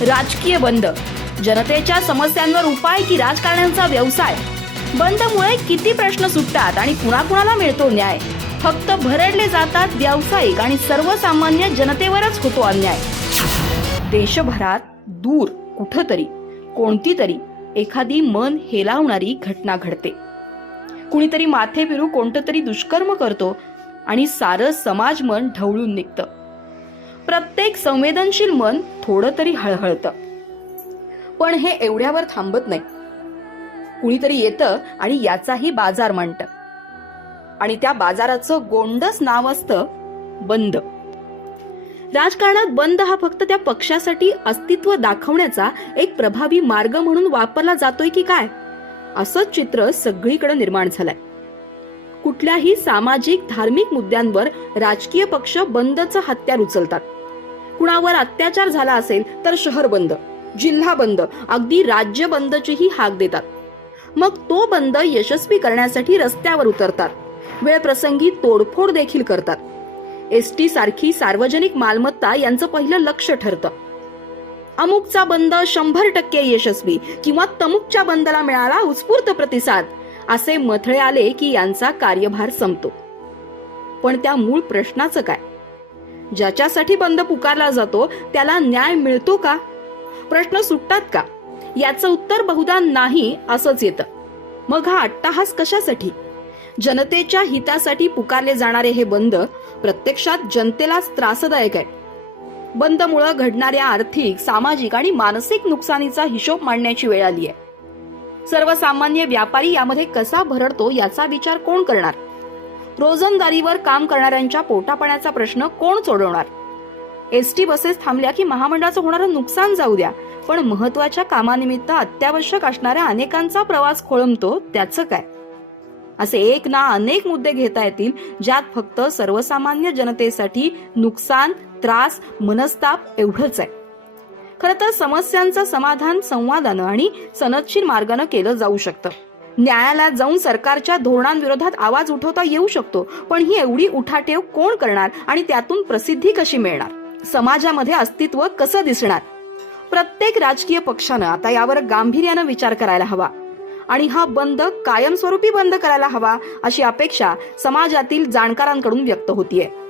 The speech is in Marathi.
राजकीय बंद, जनतेच्या समस्यांवर उपाय की राजकारण्यांचा व्यवसाय? बंदमुळे किती प्रश्न सुटतात आणि कुणाकुणाला मिळतो न्याय? फक्त भरडले जातात व्यावसायिक आणि सर्वसामान्य जनतेवरच होतो अन्याय. देशभरात दूर कुठंतरी कोणती तरी एखादी मन हेलावणारी घटना घडते. कुणीतरी माथे फिरू कोणतं तरी दुष्कर्म करतो आणि सारं समाज मन ढवळून निघतं. प्रत्येक संवेदनशील मन थोडं तरी हळहळतं. पण हे एवढ्यावर थांबत नाही. कुणीतरी येतं आणि याचाही बाजार मांडतं आणि त्या बाजाराचं गोंडस नाव असतं बंद. राजकारणात बंद हा फक्त त्या पक्षासाठी अस्तित्व दाखवण्याचा एक प्रभावी मार्ग म्हणून वापरला जातोय की काय, असंच चित्र सगळीकडे निर्माण झालंय. कुठल्याही सामाजिक धार्मिक मुद्द्यांवर राजकीय पक्ष बंदचं हत्यार उचलतात. कुणावर अत्याचार झाला असेल तर शहर बंद, जिल्हा बंद, अगदी राज्य बंदचीही हाक देतात. मग तो बंद यशस्वी करण्यासाठी रस्त्यावर उतरतात. वेळप्रसंगी तोडफोड देखील करतात. एसटी सारखी सार्वजनिक मालमत्ता यांचं पहिलं लक्ष ठरतं. अमुकचा बंद 100% यशस्वी किंवा तमुकच्या बंदला मिळाला उत्स्फूर्त प्रतिसाद, असे मथळे आले की यांचा कार्यभार संपतो. पण त्या मूळ प्रश्नाचं काय? ज्याच्यासाठी बंद पुकारला जातो त्याला न्याय मिळतो का? प्रश्न सुटतात का? याचं उत्तर बहुधा नाही असंच येतं. मग हा अट्टाहास कशासाठी? जनतेच्या हितासाठी पुकारले जाणारे हे बंद प्रत्यक्षात जनतेलाच त्रासदायक आहे. बंदमुळे घडणाऱ्या आर्थिक, सामाजिक आणि मानसिक नुकसानीचा हिशोब मांडण्याची वेळ आली आहे. सर्वसामान्य व्यापारी यामध्ये कसा भरडतो याचा विचार कोण करणार? रोजंदारीवर काम करणाऱ्यांच्या पोटापाण्याचा प्रश्न कोण सोडवणार? एसटी बसेस थांबल्या की महामंडळाचं होणारं नुकसान जाऊ द्या, पण महत्वाच्या कामानिमित्त अत्यावश्यक असणाऱ्या अनेकांचा प्रवास खोळंबतो, त्याचं काय? असे एक ना अनेक मुद्दे घेता येतील ज्यात फक्त सर्वसामान्य जनतेसाठी नुकसान, त्रास, मनस्ताप एवढंच आहे. खरं तर समस्यांचं समाधान संवादानं आणि सनदशीर मार्गानं केलं जाऊ शकतं. न्यायालयात जाऊन सरकारच्या धोरणांविरोधात आवाज उठवता येऊ शकतो, पण ही एवढी उठाठेव कोण करणार आणि त्यातून प्रसिद्धी कशी मिळणार? समाजामध्ये अस्तित्व कसं दिसणार? प्रत्येक राजकीय पक्षानं आता यावर गांभीर्यानं विचार करायला हवा आणि हा बंद कायमस्वरूपी बंद करायला हवा, अशी अपेक्षा समाजातील जाणकारांकडून व्यक्त होतीये.